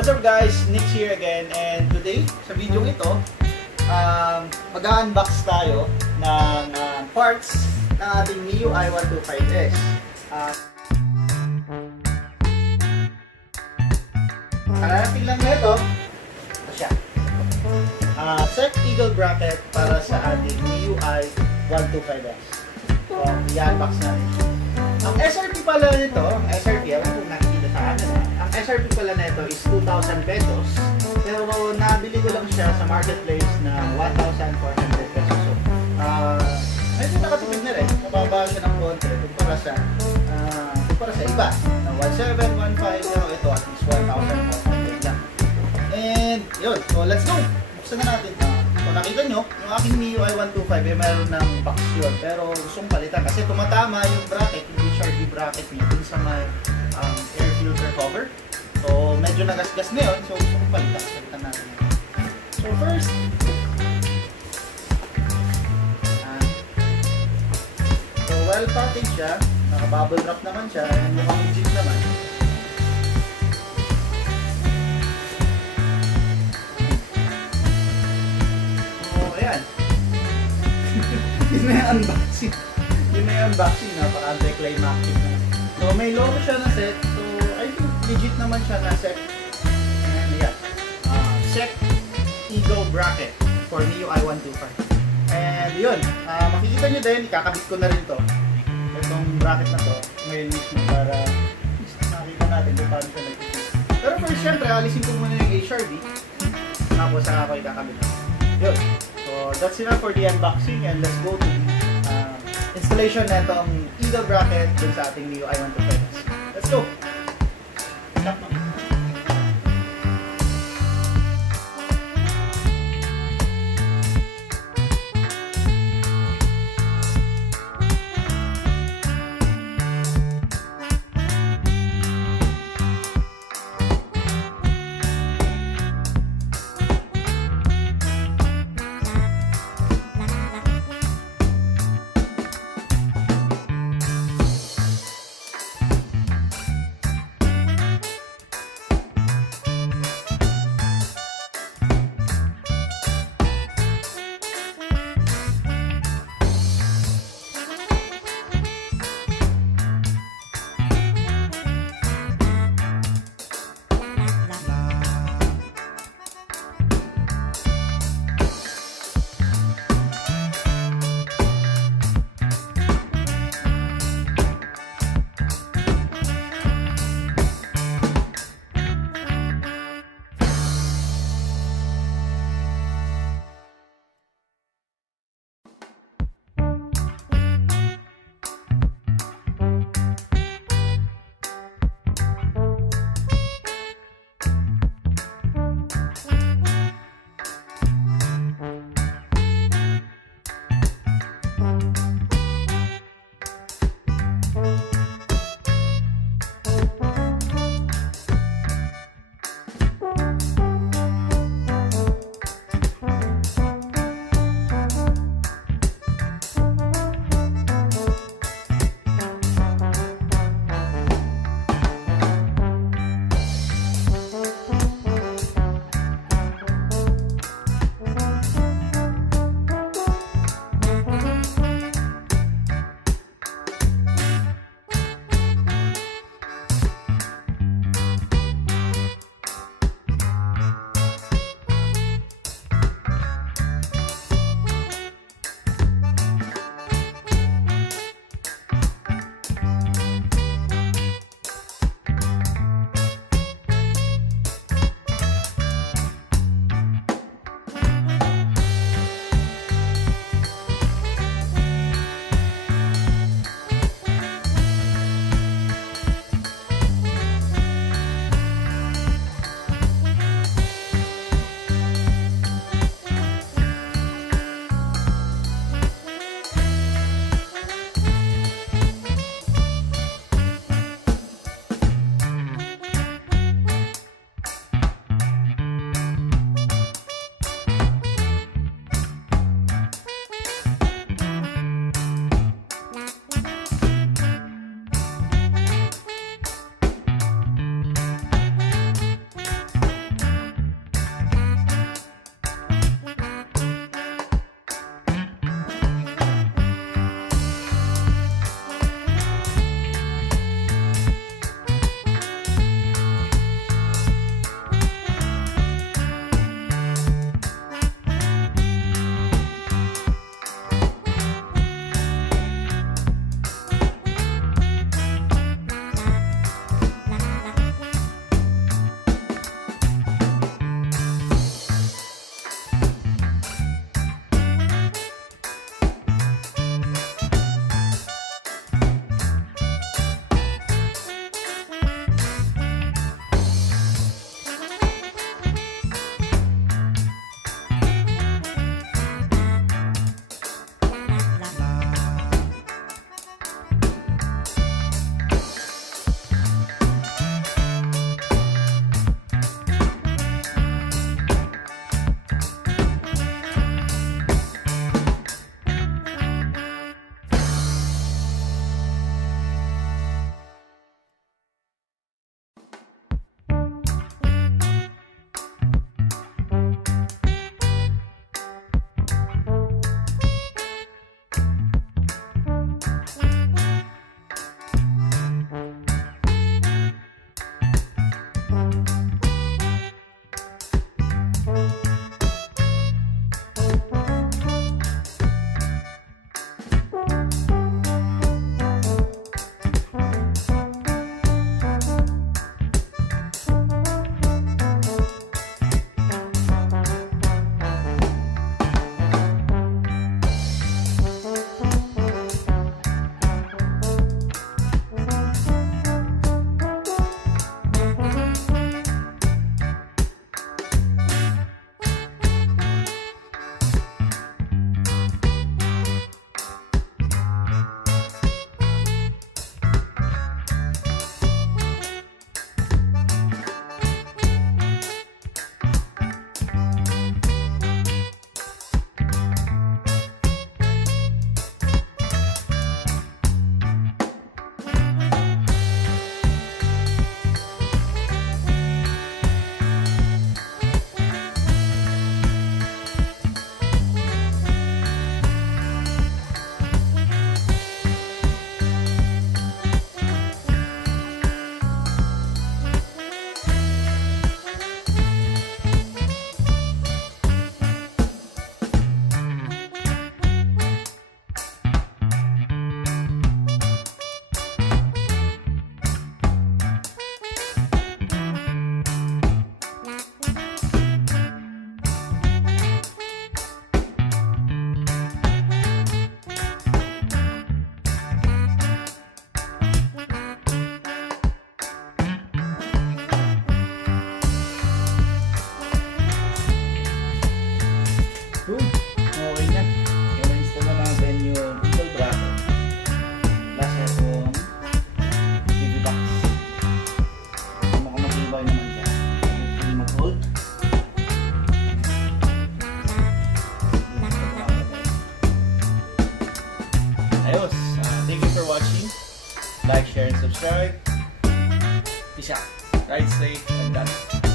What's up guys, Nick here again, and today sa video ito mag-unbox tayo ng parts ng ating Mio i125S. Kararating lang na ito siya. Set eagle bracket para sa ating Mio i125S. So, i-unbox natin. Ang SRP pala nito, SRP, alam kung nakikita sa akin, ang SRP pala nito is 2,000 pesos, pero nabili ko lang siya sa marketplace na 1,400 pesos. So, medyo nakatipid na rin, mababa siya ng konti kumpara sa iba na 1,715, pero ito at least 1,400 lang. And yun, so let's go! Buksan na natin. Kung nakita nyo, yung aking Mio i125 mayroon ng box yun, pero gustong palitan kasi tumatama yung bracket, yung HRV bracket niya dun sa may air filter cover. So medyo nagasgas na yun, so gustong palitan natin. So first, so well packaged siya, naka-bubble wrap naman siya, and mukhang jeep naman. Yun na yung unboxing. Napaka-anticlimactic na. So may logo siya na set. So I think legit naman siya na set. And yeah. Set eagle bracket for Mio i125. And yun. Makikita nyo din, ikakabit ko na rin to. Itong bracket na to. Ngayon mismo para makikita natin kung paano siya nag-fit. Pero first, syempre, alisin ko muna yung HRV. Tapos saka ako ikakabit. Yun. So that's enough for the unboxing, and let's go to the installation na itong eagle bracket dun sa ating Mio i125S. Let's go! Stop na. subscribe. Peace out. Ride safe and God.